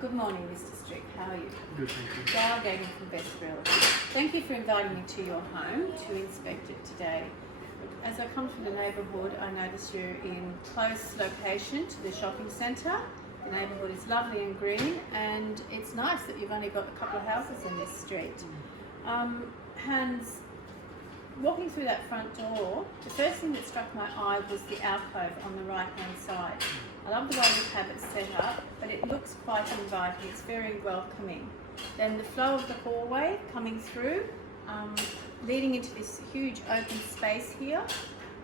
Good morning, Mr. Strick. How are you? Good, thank you. Gail Gagan from Best Realty. Thank you for inviting me to your home to inspect it today. As I come through the neighbourhood, I notice you're in close location to the shopping centre. The neighbourhood is lovely and green, and it's nice that you've only got a couple of houses in this street. Hans, walking through that front door, the first thing that struck my eye was the alcove on the right-hand side. I love the way you have it set up, but it looks quite inviting. It's very welcoming. Then the flow of the hallway coming through, leading into this huge open space here.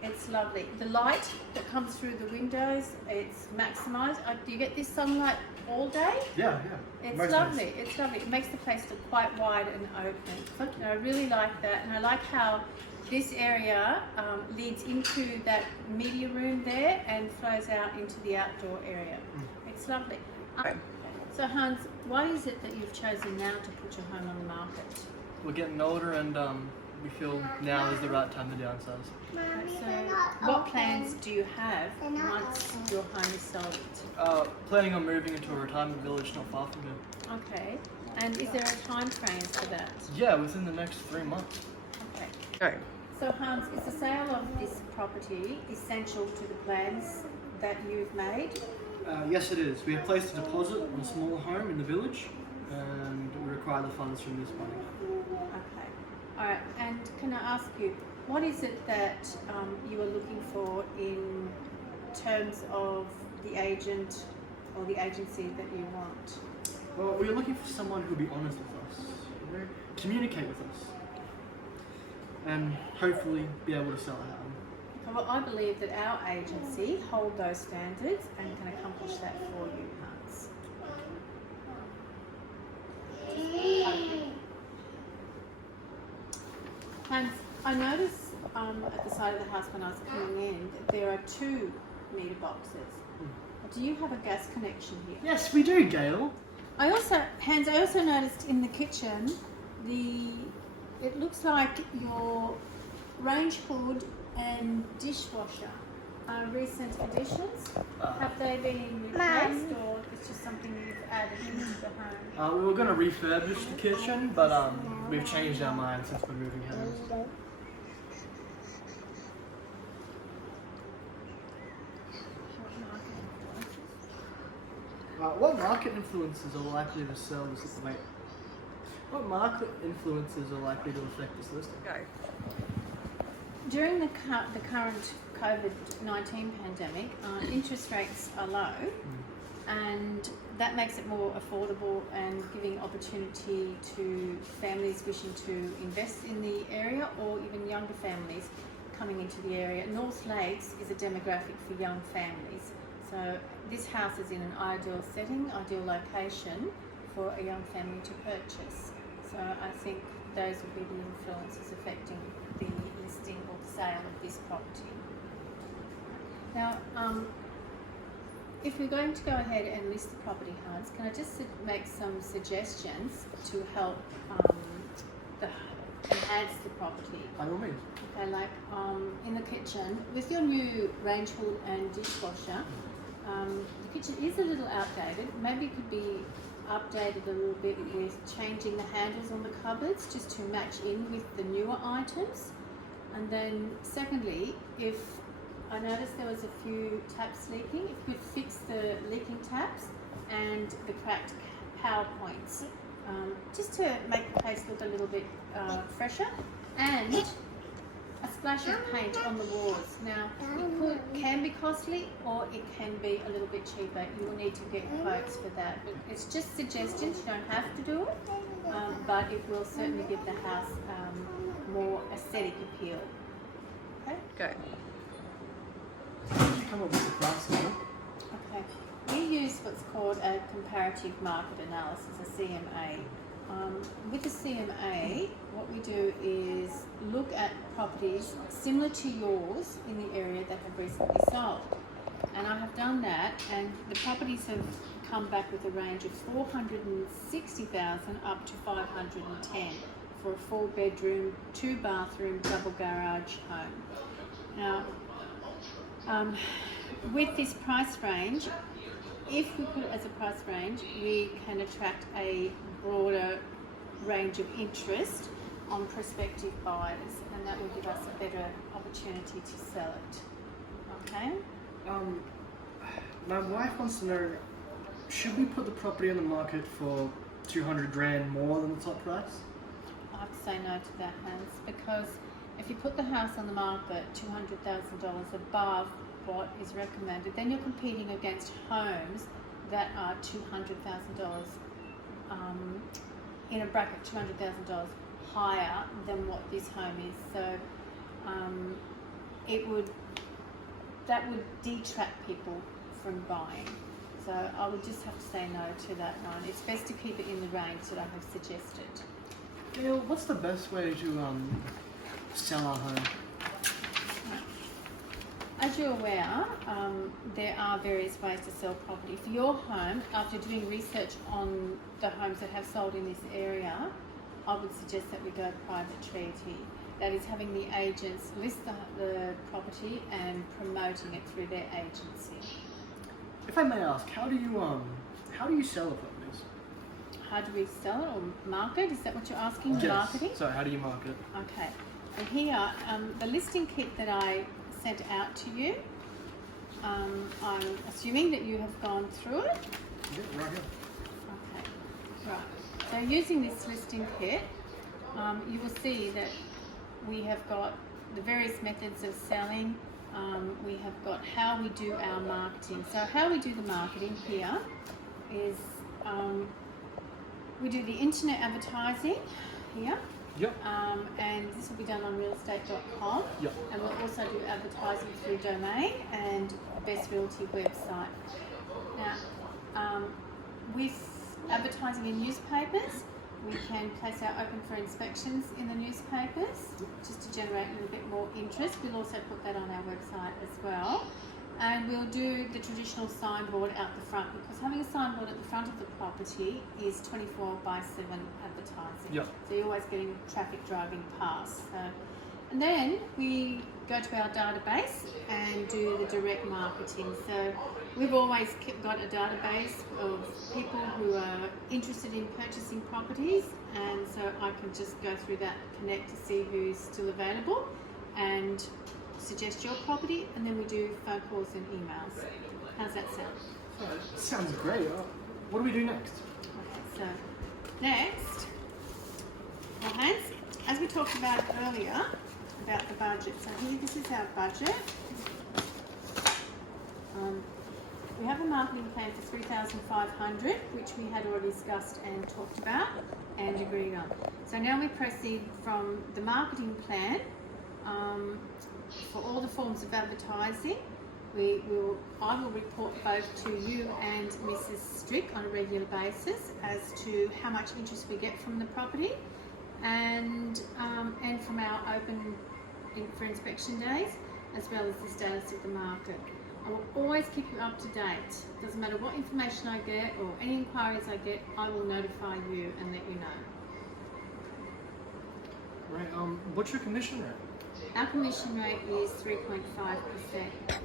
It's lovely. The light that comes through the windows, it's maximised. Do you get this sunlight all day? Yeah. It's Most lovely. days. It's lovely. It makes the place look quite wide and open. And I really like that, and I like how this area leads into that media room there and flows out into the outdoor area. It's lovely. So Hans, why is it that you've chosen now to put your home on the market? We're getting older and we feel now is the right time to downsize. So what plans do you have once your home is sold? Planning on moving into a retirement village not far from here. Okay. And is there a time frame for that? Yeah, within the next 3 months. Okay. Okay. So Hans, is the sale of this property essential to the plans that you've made? Yes, it is. We have placed a deposit on a smaller home in the village and we require the funds from this money. Okay. All right. And can I ask you, what is it that you are looking for in terms of the agent or the agency that you want? Well, we're looking for someone who'll be honest with us, communicate with us, and hopefully be able to sell a home. Well, I believe that our agency hold those standards and can accomplish that for you, Hans. Hans, I noticed at the side of the house when I was coming in that there are 2 meter boxes. Do you have a gas connection here? Yes, we do, Gail. Hans, I also noticed in the kitchen, it looks like your range hood and dishwasher are recent additions. Have they been replaced, or it's just something you've added into the home? We were going to refurbish the kitchen, but we've changed our mind since we're moving homes. What market influences are likely to sell this? Wait. What market influences are likely to affect this listing? During the current COVID-19 pandemic, interest rates are low, and that makes it more affordable and giving opportunity to families wishing to invest in the area, or even younger families coming into the area. North Lakes is a demographic for young families, so this house is in an ideal setting, ideal location for a young family to purchase. So I think those would be the influences affecting the listing or the sale of this property. Now, if we're going to go ahead and list the property, Hans, can I just make some suggestions to help enhance the property? By all means. Okay, like in the kitchen, with your new range hood and dishwasher, the kitchen is a little outdated. Maybe it could be updated a little bit with changing the handles on the cupboards just to match in with the newer items. And then secondly, if I noticed there was a few taps leaking, if you could fix the leaking taps and the cracked power points, just to make the place look a little bit fresher, and a splash of paint on the walls. Now, it can be costly, or it can be a little bit cheaper. You will need to get quotes for that. But it's just suggestions, you don't have to do it, but it will certainly give the house more aesthetic appeal. Okay? Go. How did you come up with the price number? Okay. We use what's called a comparative market analysis, a CMA. With the CMA, what we do is look at properties similar to yours in the area that have recently sold. And I have done that, and the properties have come back with a range of 460,000 up to 510 for a 4-bedroom, 2-bathroom, double garage home. Now, with this price range, if we put it as a price range, we can attract a broader range of interest on prospective buyers, and that will give us a better opportunity to sell it. Okay? My wife wants to know, should we put the property on the market for 200 grand more than the top price? I have to say no to that, Hans, because if you put the house on the market $200,000 above what is recommended, then you're competing against homes that are $200,000 in a bracket, $200,000 higher than what this home is. So that would detract people from buying. So I would just have to say no to that one. It's best to keep it in the range that I have suggested. Gail, what's the best way to sell our home? As you're aware, there are various ways to sell property. For your home, after doing research on the homes that have sold in this area, I would suggest that we go private treaty. That is having the agents list the property and promoting it through their agency. If I may ask, how do you sell the properties? How do we sell it or market? Is that what you're asking? Yes. Marketing? So how do you market it? Okay. And here, the listing kit that I sent out to you, I'm assuming that you have gone through it. Yeah, right here. Okay. Right. So using this listing kit, you will see that we have got the various methods of selling. We have got how we do our marketing. So how we do the marketing here is we do the internet advertising here. Yep. And this will be done on realestate.com. Yep. And we'll also do advertising through Domain and Best Realty website. Now, with advertising in newspapers, we can place our open for inspections in the newspapers just to generate a little bit more interest. We'll also put that on our website as well. And we'll do the traditional signboard out the front, because having a signboard at the front of the property is 24/7 advertising. Yep. So you're always getting traffic driving past. And then we go to our database and do the direct marketing. So we've always got a database of people who are interested in purchasing properties, and so I can just go through that, connect to see who's still available and suggest your property, and then we do phone calls and emails. How's that sound? Sounds great. What do we do next? Okay, so next, well, Hans, as we talked about earlier, about the budget. So here, this is our budget. We have a marketing plan for $3,500, which we had already discussed and talked about and agreed on. So now we proceed from the marketing plan for all the forms of advertising. I will report both to you and Mrs. Strick on a regular basis as to how much interest we get from the property, and from our open for inspection days, as well as the status of the market. I will always keep you up to date. Doesn't matter what information I get or any inquiries I get, I will notify you and let you know. Right. What's your commission rate? Our commission rate is 3.5%,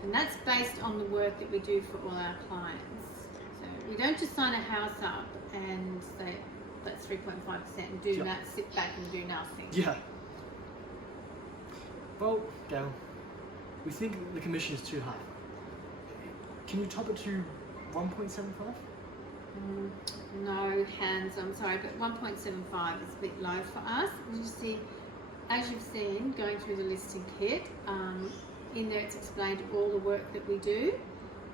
and that's based on the work that we do for all our clients. So we don't just sign a house up and say that's 3.5% and do that, sit back and do nothing. Yeah. Well, Gail, we think the commission is too high. Can you top it to 1.75? No, Hans, I'm sorry, but 1.75 is a bit low for us. You see, as you've seen, going through the listing kit, in there it's explained all the work that we do.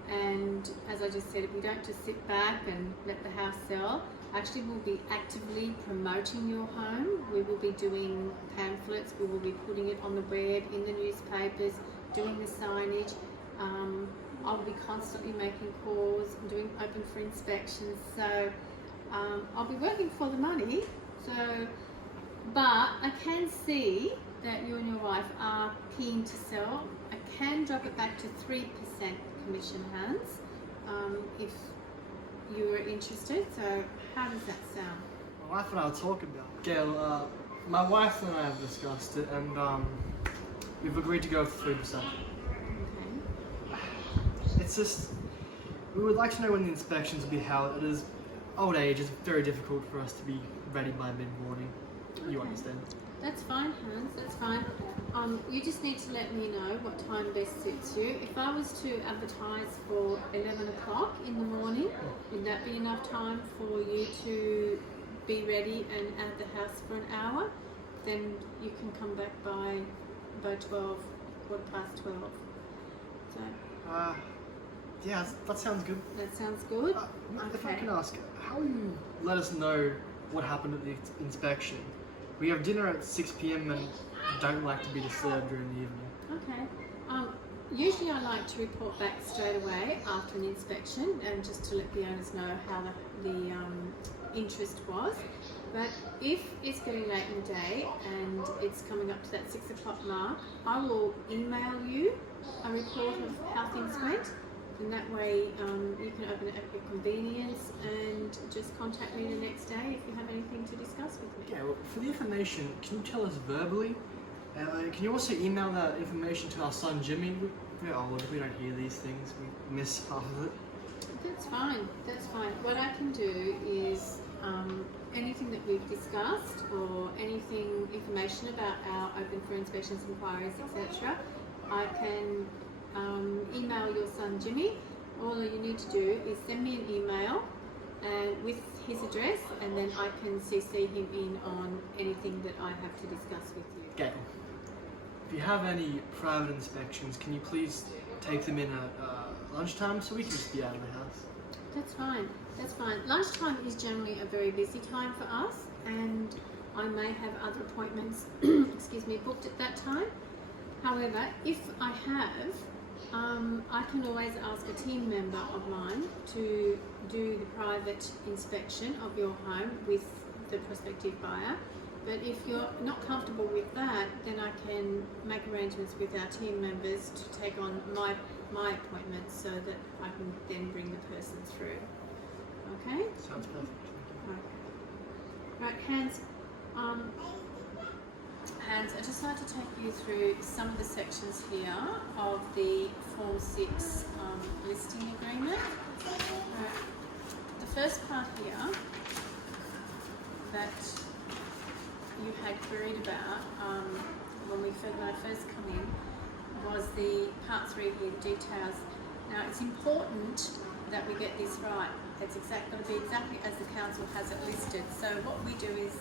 And as I just said, we don't just sit back and let the house sell. Actually, we'll be actively promoting your home. We will be doing pamphlets. We will be putting it on the web, in the newspapers, doing the signage. I'll be constantly making calls and doing open for inspections. So I'll be working for the money. But I can see that you and your wife are keen to sell. I can drop it back to 3% commission, Hans, if you were interested. So how does that sound? My wife and I were talking about it. Gail, my wife and I have discussed it, and we've agreed to go for 3%. Okay. It's just, We would like to know when the inspections will be held. It is old age, it's very difficult for us to be ready by mid-morning. You Okay. understand? That's fine, Hans, that's fine. You just need to let me know what time best suits you. If I was to advertise for 11 o'clock in the morning, would that be enough time for you to be ready and at the house for an hour? Then you can come back by 12, 12:15. So Yeah, that sounds good. that sounds good. If I Okay. can ask, how will you let us know what happened at the inspection? We have dinner at 6 p.m. and don't like to be disturbed during the evening. Okay. Usually I like to report back straight away after an inspection and just to let the owners know how the interest was. But if it's getting late in the day and it's coming up to that 6 o'clock mark, I will email you a report of how things went. And that way you can open it at your convenience and just contact me the next day if you have anything to discuss with me. Yeah, well, for the information, can you tell us verbally? Can you also email that information to our son Jimmy? We're old, we don't hear these things, we miss half of it. That's fine, that's fine. What I can do is anything that we've discussed or anything, information about our open for inspections, inquiries, etc. I can email your son Jimmy. All you need to do is send me an email and with his address, and then I can CC him in on anything that I have to discuss with you. Okay. If you have any private inspections, can you please take them in at lunchtime so we can just be out of the house? That's fine, that's fine. Lunchtime is generally a very busy time for us, and I may have other appointments excuse me, booked at that time. However, if I have, I can always ask a team member of mine to do the private inspection of your home with the prospective buyer. But if you're not comfortable with that, then I can make arrangements with our team members to take on my appointments so that I can then bring the person through. Okay? Sounds perfect. Okay. Right, Hans, I'd just like to take you through some of the sections here of the Form 6 listing agreement. The first part here that you had queried about when I first come in was the Part 3 here, the details. Now it's important that we get this right. It's going to be exactly as the council has it listed. So what we do is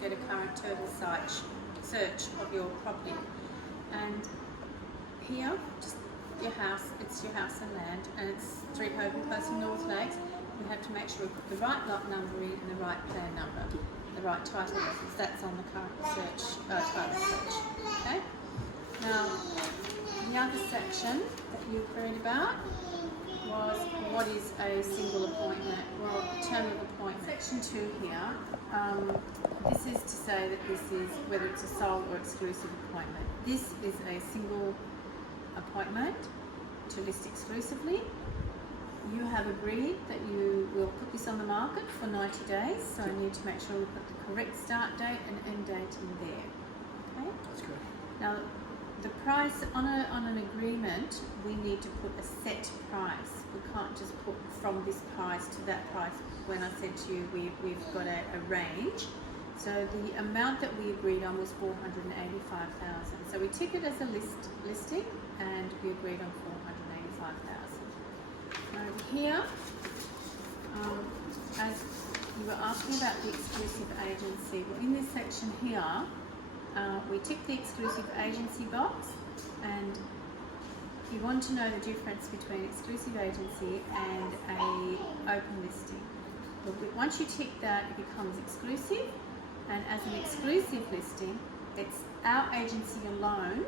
get a current turtle search of your property, and here, just your house, it's your house and land, and it's 3 Hogan Close in North Lakes. We have to make sure we put the right lot number in and the right plan number, the right title reference. That's on the current search, title search. Okay. Now, the other section that you queried about was what is a single appointment? Well, term of appointment. Section 2 here, this is to say that this is whether it's a sole or exclusive appointment. This is a single appointment to list exclusively. You have agreed that you will put this on the market for 90 days, so I need to make sure we put the correct start date and end date in there. Okay? That's correct. Now, the price on an agreement, we need to put a set price. We can't just put from this price to that price. When I said to you we've got a range, so the amount that we agreed on was 485,000. So we took it as a listing, and we agreed on 485,000. Over here, as you were asking about the exclusive agency, well, in this section here, we tick the exclusive agency box, and you want to know the difference between exclusive agency and a open listing. Once you tick that, it becomes exclusive, and as an exclusive listing, it's our agency alone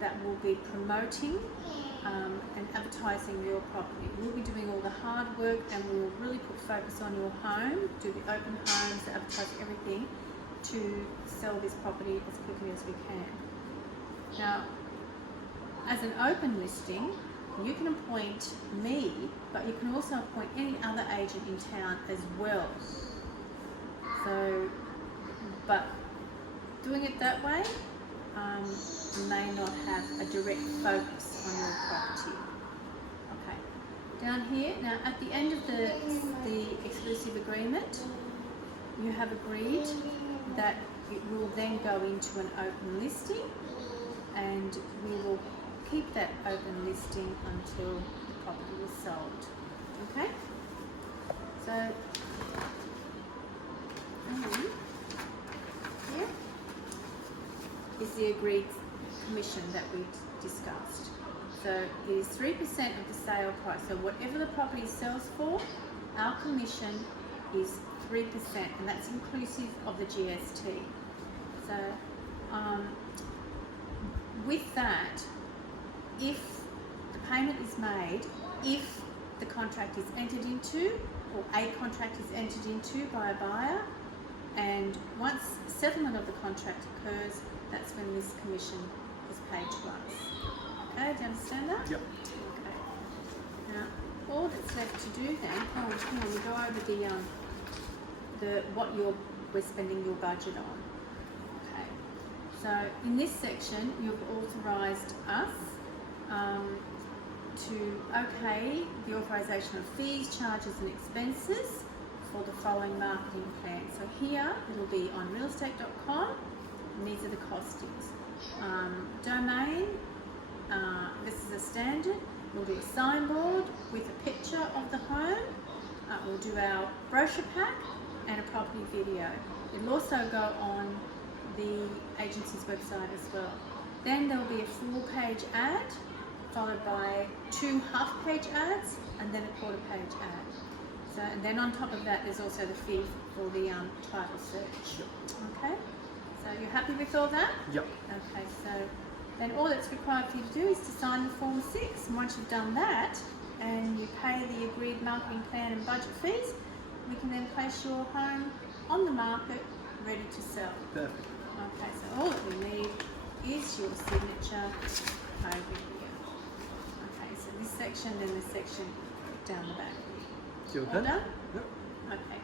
that will be promoting and advertising your property. We'll be doing all the hard work, and we'll really put focus on your home, do the open homes, advertise everything to sell this property as quickly as we can. Now, as an open listing, you can appoint me, but you can also appoint any other agent in town as well. So, but doing it that way may not have a direct focus on your property. Okay. Down here, now at the end of the exclusive agreement, you have agreed that it will then go into an open listing, and we will keep that open listing until the property is sold. Okay? So, here is the agreed commission that we discussed. So it is 3% of the sale price. So whatever the property sells for, our commission is 3%, and that's inclusive of the GST. So with that, if the payment is made, if the contract is entered into, or a contract is entered into by a buyer, and once settlement of the contract occurs, that's when this commission is paid to us. Okay, do you understand that? Yep. Okay. Now, all that's left to do then, hang on, we go over we're spending your budget on. Okay. So in this section, you've authorised us to okay the authorisation of fees, charges and expenses for the following marketing plan. So here it'll be on realestate.com, and these are the costings. Domain, this is a standard. We'll do a signboard with a picture of the home. We'll do our brochure pack and a property video. It'll also go on the agency's website as well. Then there'll be a full-page ad, followed by 2 half-page ads, and then a quarter-page ad. So, and then on top of that, there's also the fee for the title search. Yep. Okay. So you're happy with all that? Yep. Okay. So then all that's required for you to do is to sign the Form 6. And once you've done that, and you pay the agreed marketing plan and budget fees, we can then place your home on the market, ready to sell. Perfect. Okay, so all that we need is your signature over here. Okay, so this section, then this section down the back. Still All good? done? Yep. Okay.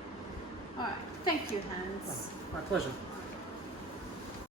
All right. Thank you, Hans. My pleasure.